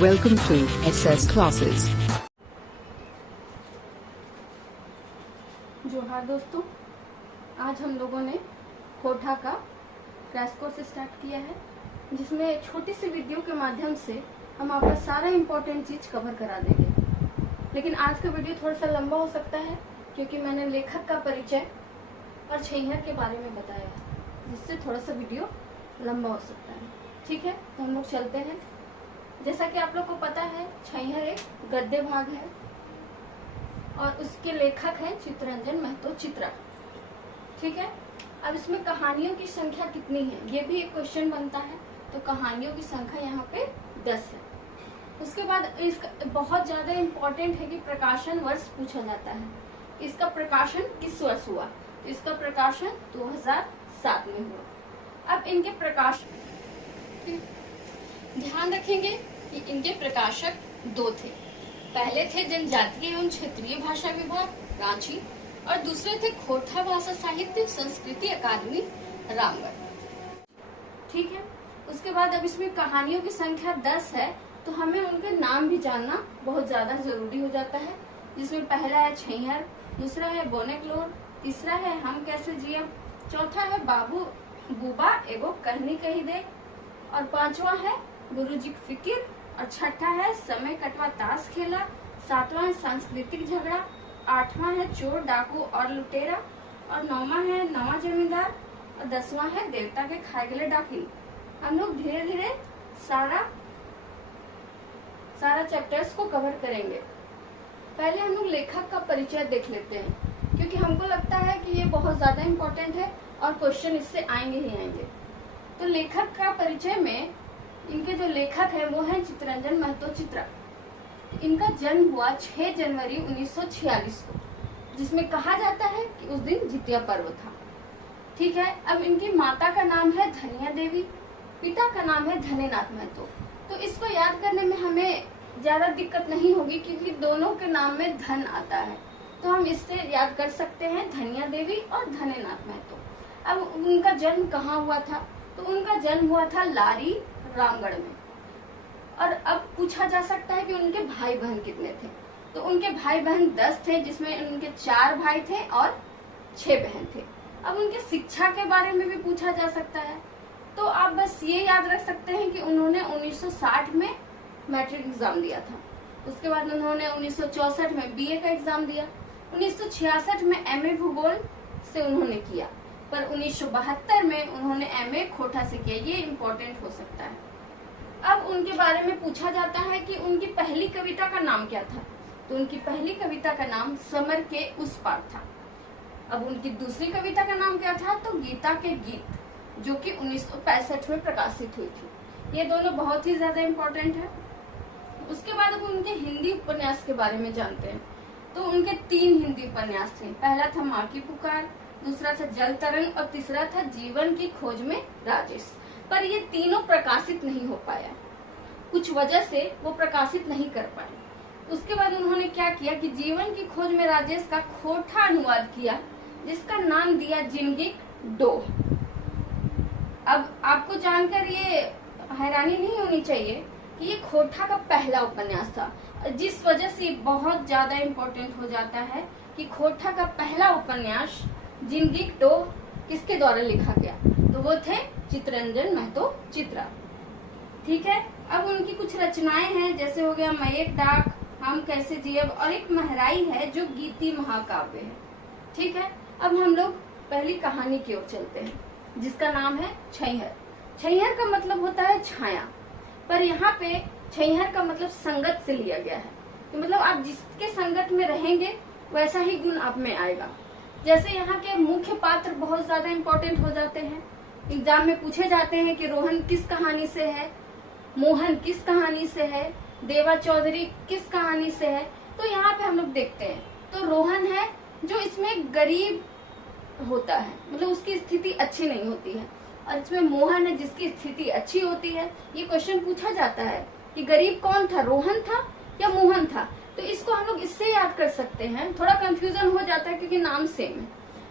Welcome to SS Classes. जोहार दोस्तों, आज हम लोगों ने खोटा का क्रैश कोर्स स्टार्ट किया है, जिसमें एक छोटी सी वीडियो के माध्यम से हम आपका सारा इम्पोर्टेंट चीज कवर करा देंगे। लेकिन आज का वीडियो थोड़ा सा लंबा हो सकता है, क्योंकि मैंने लेखक का परिचय और छैहर के बारे में बताया है, जिससे थोड़ा सा वीडियो लंबा हो सकता है। ठीक है, तो हम लोग चलते हैं। जैसा कि आप लोग को पता है, छैहर एक गद्य भाग है और उसके लेखक हैं चित्तरंजन महतो चित्रा। ठीक है, अब इसमें कहानियों की संख्या कितनी है, ये भी एक क्वेश्चन बनता है। तो कहानियों की संख्या यहाँ पे 10 है। उसके बाद इसका बहुत ज्यादा इम्पोर्टेंट है कि प्रकाशन वर्ष पूछा जाता है। इसका प्रकाशन किस वर्ष हुआ? तो इसका प्रकाशन 2007 में हुआ। अब इनके प्रकाशन ध्यान रखेंगे कि इनके प्रकाशक 2 थे। पहले थे जनजातीय एवं क्षेत्रीय भाषा विभाग रांची और दूसरे थे खोटा भाषा साहित्य संस्कृति अकादमी रामगढ़। ठीक है, उसके बाद अब इसमें कहानियों की संख्या 10 है, तो हमें उनके नाम भी जानना बहुत ज्यादा जरूरी हो जाता है। जिसमें पहला है छैहर, दूसरा है बोनेकलोर, तीसरा है हम कैसे जिए, चौथा है बाबू बुबा एगो कहनी कही दे, और पांचवा है गुरुजी की फिक्र, और छठा है समय कटवा ताश खेला, सातवां है सांस्कृतिक झगड़ा, आठवां है चोर डाकू और लुटेरा, और नौवां है नवा जमींदार, और 10वां है देवता के खाए गले डाकिन। हम लोग धीरे धीरे सारा चैप्टर्स को कवर करेंगे। पहले हम लोग लेखक का परिचय देख लेते हैं, क्योंकि हमको लगता है कि ये बहुत ज्यादा इम्पोर्टेंट है और क्वेश्चन इससे आएंगे ही आएंगे। तो लेखक का परिचय में इनके जो लेखक हैं वो हैं चित्तरंजन महतो चित्रा। इनका जन्म हुआ 6 जनवरी 1946 को, जिसमें कहा जाता है कि उस दिन जितिया पर्व था। ठीक है, अब इनकी माता का नाम है धनिया देवी, पिता का नाम है धनेनाथ महतो। तो इसको याद करने में हमें ज्यादा दिक्कत नहीं होगी, क्योंकि दोनों के नाम में धन आता है, तो हम इससे याद कर सकते हैं धनिया देवी और धनेनाथ महतो। अब उनका जन्म कहाँ हुआ था? तो उनका जन्म हुआ था लारी रामगढ़ में। और अब पूछा जा सकता है कि उनके भाई बहन कितने थे? तो उनके भाई बहन 10 थे, जिसमें उनके 4 भाई थे और 6 बहन थे। अब उनके शिक्षा के बारे में भी पूछा जा सकता है, तो आप बस ये याद रख सकते हैं कि उन्होंने 1960 में मैट्रिक एग्जाम दिया था। उसके बाद उन्होंने 1964 में बीए का एग्जाम दिया, 1966 में एमए भूगोल से उन्होंने किया, पर 1972 में उन्होंने एमए खोटा से किया। ये इम्पोर्टेंट हो सकता है। अब उनके बारे में पूछा जाता है कि उनकी पहली कविता का नाम क्या था? तो उनकी पहली कविता का नाम समर के उस पार था। अब उनकी दूसरी कविता का नाम क्या था? तो गीता के गीत, जो कि 1965 में प्रकाशित हुई थी। ये दोनों बहुत ही ज्यादा इम्पोर्टेंट है। उसके बाद अब उनके हिंदी उपन्यास के बारे में जानते हैं। तो उनके 3 हिंदी उपन्यास थे। पहला था माँ की पुकार, दूसरा था जल तरंग और तीसरा था जीवन की खोज में राजेश। पर ये तीनों प्रकाशित नहीं हो पाया, कुछ वजह से वो प्रकाशित नहीं कर पाए। उसके बाद उन्होंने क्या किया कि जीवन की खोज में राजेश का खोटा अनुवाद किया, जिसका नाम दिया जिंदगी डो। अब आपको जानकर ये हैरानी नहीं होनी चाहिए कि ये खोटा का पहला उपन्यास था, जिस वजह से बहुत ज्यादा इम्पोर्टेंट हो जाता है कि खोटा का पहला उपन्यास जिंदगी डो किसके द्वारा लिखा गया? तो वो थे चित्तरंजन महतो चित्रा। ठीक है, अब उनकी कुछ रचनाएं हैं, जैसे हो गया मयेक डाक, हम कैसे जियब, और एक महराई है जो गीति महाकाव्य है। ठीक है, अब हम लोग पहली कहानी की ओर चलते हैं, जिसका नाम है छैहर। छैहर का मतलब होता है छाया, पर यहाँ पे छैहर का मतलब संगत से लिया गया है। तो मतलब आप जिसके संगत में रहेंगे वैसा ही गुण आप में आएगा। जैसे यहाँ के मुख्य पात्र बहुत ज्यादा इम्पोर्टेंट हो जाते हैं। एग्जाम में पूछे जाते हैं कि रोहन किस कहानी से है, मोहन किस कहानी से है, देवा चौधरी किस कहानी से है। तो यहाँ पे हम लोग देखते हैं, तो रोहन है जो इसमें गरीब होता है, मतलब उसकी स्थिति अच्छी नहीं होती है, और इसमें मोहन है जिसकी स्थिति अच्छी होती है। ये क्वेश्चन पूछा जाता है कि गरीब कौन था, रोहन था या मोहन था? तो इसको हम लोग इससे याद कर सकते हैं। थोड़ा कंफ्यूजन हो जाता है क्योंकि नाम सेम है,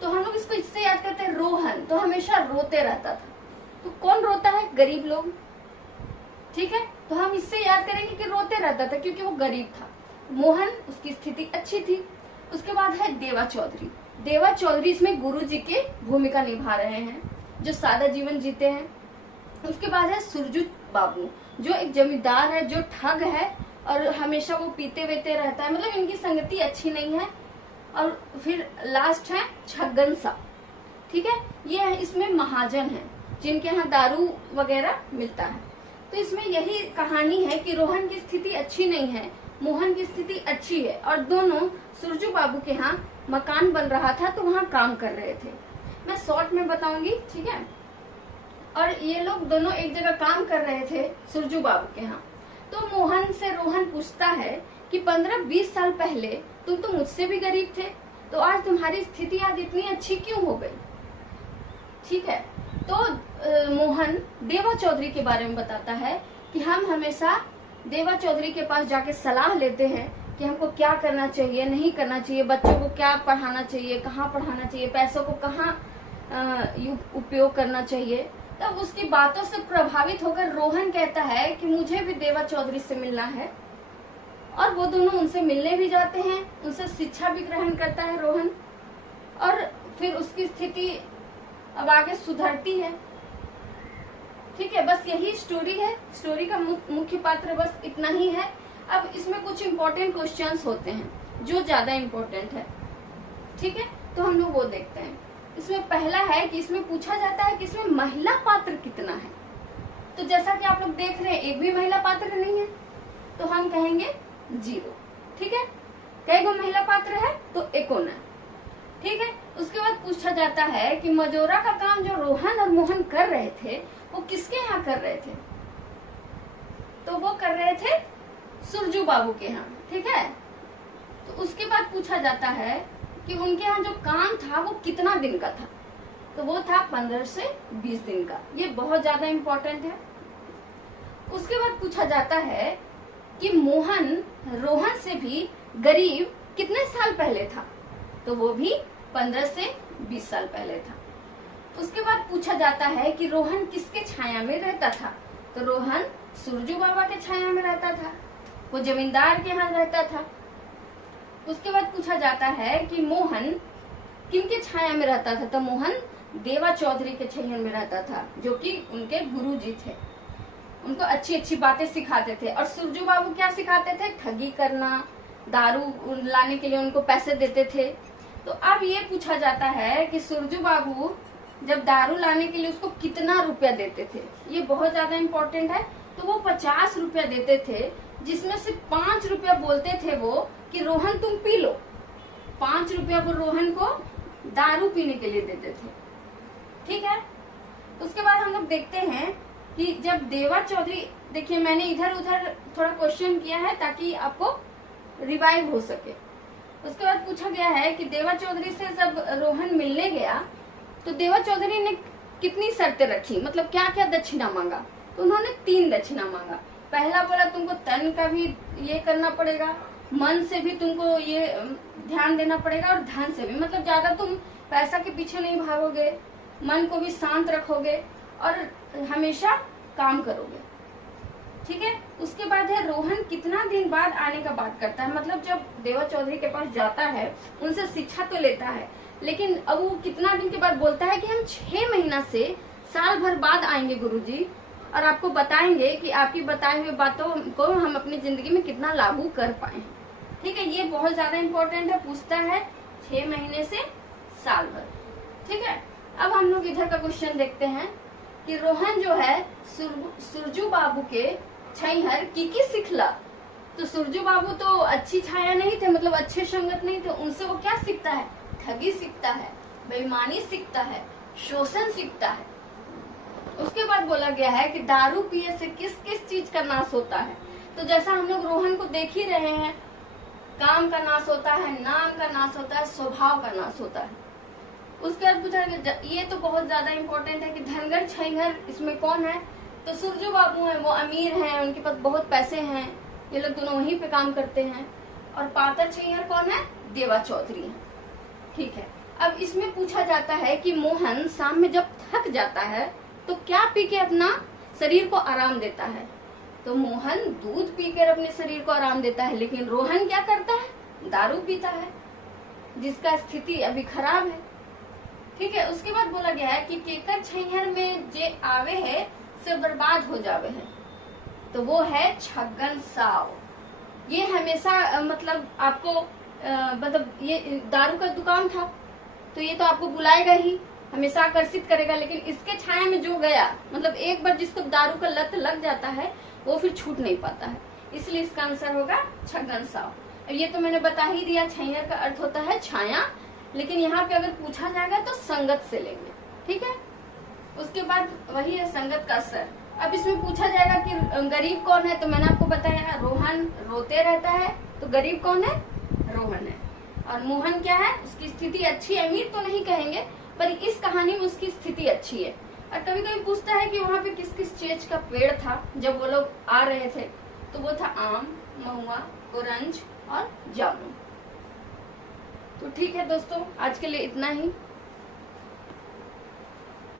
तो हम लोग इसको इससे याद करते हैं। रोहन तो हमेशा रोते रहता था, तो कौन रोता है? गरीब लोग। ठीक है, तो हम इससे याद करेंगे कि रोते रहता था क्योंकि वो गरीब था। मोहन, उसकी स्थिति अच्छी थी। उसके बाद है देवा चौधरी। देवा चौधरी इसमें गुरुजी की भूमिका निभा रहे हैं, जो सादा जीवन जीते हैं। उसके बाद है सुरजू बाबू, जो एक जमींदार है, जो ठग है और हमेशा वो पीते वीते रहता है, मतलब इनकी संगति अच्छी नहीं है। और फिर लास्ट है छगन सा, ठीक है, ये है इसमें महाजन है जिनके यहाँ दारू वगैरह मिलता है। तो इसमें यही कहानी है कि रोहन की स्थिति अच्छी नहीं है, मोहन की स्थिति अच्छी है, और दोनों सुरजू बाबू के यहाँ मकान बन रहा था तो वहाँ काम कर रहे थे। मैं शॉर्ट में बताऊंगी, ठीक है। और ये लोग दोनों एक जगह काम कर रहे थे सुरजू बाबू के यहाँ। तो मोहन से रोहन पूछता है कि 15-20 साल पहले तुम तो मुझसे भी गरीब थे, तो आज तुम्हारी स्थिति आज इतनी अच्छी क्यों हो गई, ठीक है। तो मोहन देवा चौधरी के बारे में बताता है कि हम हमेशा देवा चौधरी के पास जाके सलाह लेते हैं कि हमको क्या करना चाहिए, नहीं करना चाहिए, बच्चों को क्या पढ़ाना चाहिए, कहाँ पढ़ाना चाहिए, पैसों को कहाँ उपयोग करना चाहिए। तब उसकी बातों से प्रभावित होकर रोहन कहता है कि मुझे भी देवा चौधरी से मिलना है, और वो दोनों उनसे मिलने भी जाते हैं, उनसे शिक्षा भी ग्रहण करता है रोहन, और फिर उसकी स्थिति अब आगे सुधरती है, ठीक है। बस यही स्टोरी है, स्टोरी का मुख्य पात्र बस इतना ही है। अब इसमें कुछ इम्पोर्टेंट क्वेश्चंस होते हैं जो ज्यादा इम्पोर्टेंट है, ठीक है, तो हम लोग वो देखते हैं। इसमें पहला है कि इसमें पूछा जाता है कि इसमें महिला पात्र कितना है। तो जैसा कि आप लोग देख रहे हैं एक भी महिला पात्र नहीं है, तो हम कहेंगे 0, ठीक है। कई गो महिला पात्र है तो एकोना, ठीक है। उसके बाद पूछा जाता है कि मजोरा का काम जो रोहन और मोहन कर रहे थे वो किसके यहाँ कर रहे थे, तो वो कर रहे थे सुरजू बाबू के यहाँ, ठीक है। तो उसके बाद पूछा जाता है कि उनके यहाँ जो काम था वो कितना दिन का था, तो वो था 15 से 20 दिन का। ये बहुत ज्यादा इम्पोर्टेंट है। उसके बाद पूछा जाता है कि मोहन रोहन से भी गरीब कितने साल पहले था, तो वो भी 15 से 20 साल पहले था। उसके बाद पूछा जाता है कि रोहन किसके छाया में रहता था, तो रोहन सुरजू बाबा के छाया में रहता था, वो जमींदार के यहाँ रहता था। उसके बाद पूछा जाता है कि मोहन किनके छाया में रहता था, तो मोहन देवा चौधरी के छाया में रहता था, जो कि उनके गुरुजी थे, उनको अच्छी अच्छी बातें सिखाते थे। और सुरजू बाबू क्या सिखाते थे, ठगी करना, दारू लाने के लिए उनको पैसे देते थे। तो अब ये पूछा जाता है कि सुरजू बाबू जब दारू लाने के लिए उसको कितना रुपया देते थे, ये बहुत ज्यादा इम्पोर्टेंट है। तो वो 50 रुपया देते थे, जिसमें से 5 रुपया बोलते थे वो कि रोहन तुम पी लो, 5 रुपया वो रोहन को दारू पीने के लिए देते थे, ठीक है। उसके बाद हम लोग देखते हैं कि जब देवा चौधरी, देखिए मैंने इधर उधर थोड़ा क्वेश्चन किया है ताकि आपको रिवाइव हो सके। उसके बाद पूछा गया है कि देवा चौधरी से जब रोहन मिलने गया तो देवा चौधरी ने कितनी शर्तें रखी, मतलब क्या क्या दक्षिणा मांगा, तो उन्होंने 3 दक्षिणा मांगा। पहला बोला तुमको तन का भी ये करना पड़ेगा, मन से भी तुमको ये ध्यान देना पड़ेगा, और धन से भी, मतलब ज्यादा तुम पैसा के पीछे नहीं भागोगे, मन को भी शांत रखोगे और हमेशा काम करोगे, ठीक है। उसके बाद है रोहन कितना दिन बाद आने का बात करता है, मतलब जब देवा चौधरी के पास जाता है उनसे शिक्षा तो लेता है, लेकिन अब वो कितना दिन के बाद बोलता है कि हम 6 महीना से साल भर बाद आएंगे गुरुजी, और आपको बताएंगे कि आपकी बताए हुए बातों को हम अपनी जिंदगी में कितना लागू कर पाए हैं, ठीक है। ये बहुत ज्यादा इम्पोर्टेंट है, पूछता है 6 महीने से साल भर, ठीक है। अब हम लोग इधर का क्वेश्चन देखते हैं कि रोहन जो है सुरजू बाबू के छैहर की सिखला, तो सुरजू बाबू तो अच्छी छाया नहीं थे, मतलब अच्छे संगत नहीं थे, उनसे वो क्या सीखता है, ठगी सीखता है, बेईमानी सीखता है, शोषण सीखता है। उसके बाद बोला गया है कि दारू पिए से किस किस चीज का नाश होता है, तो जैसा हम लोग रोहन को देख ही रहे हैं, काम का नाश होता है, नाम का नाश होता है, स्वभाव का नाश होता है। उसके बाद पूछा गया, ये तो बहुत ज्यादा इम्पोर्टेंट है कि धनगर छैहर इसमें कौन है, तो सुरजू बाबू हैं, वो अमीर हैं, उनके पास बहुत पैसे हैं, ये लोग दोनों वहीं पे काम करते हैं। और पातर छैहर कौन है, देवा चौधरी है, ठीक है। अब इसमें पूछा जाता है कि मोहन शाम में जब थक जाता है तो क्या पी के अपना शरीर को आराम देता है, तो मोहन दूध पीकर अपने शरीर को आराम देता है, लेकिन रोहन क्या करता है? दारू पीता है, जिसका स्थिति अभी खराब है। ठीक है। उसके बाद बोला गया है कि केकर छैहर में जे आवे है से बर्बाद हो जावे है, तो वो है छगन साव। ये हमेशा मतलब आपको मतलब ये दारू का दुकान था, तो ये तो आपको बुलाएगा ही, हमेशा आकर्षित करेगा, लेकिन इसके छाया में जो गया, मतलब एक बार जिसको दारू का लत लग जाता है वो फिर छूट नहीं पाता है, इसलिए इसका आंसर होगा छगन साव। अब ये तो मैंने बता ही दिया, छैहर का अर्थ होता है छाया, लेकिन यहाँ पे अगर पूछा जाएगा तो संगत से लेंगे। ठीक है। उसके बाद वही है संगत का असर। अब इसमें पूछा जाएगा कि गरीब कौन है, तो मैंने आपको बताया रोहन रोते रहता है, तो गरीब कौन है? रोहन है। और मोहन क्या है? उसकी स्थिति अच्छी है, अमीर तो नहीं कहेंगे, पर इस कहानी में उसकी स्थिति अच्छी है। और कभी कभी पूछता है कि वहाँ पे किस किस चीज का पेड़ था जब वो लोग आ रहे थे, तो वो था आम, महुआ, ऑरेंज और जामुन। तो ठीक है दोस्तों, आज के लिए इतना ही।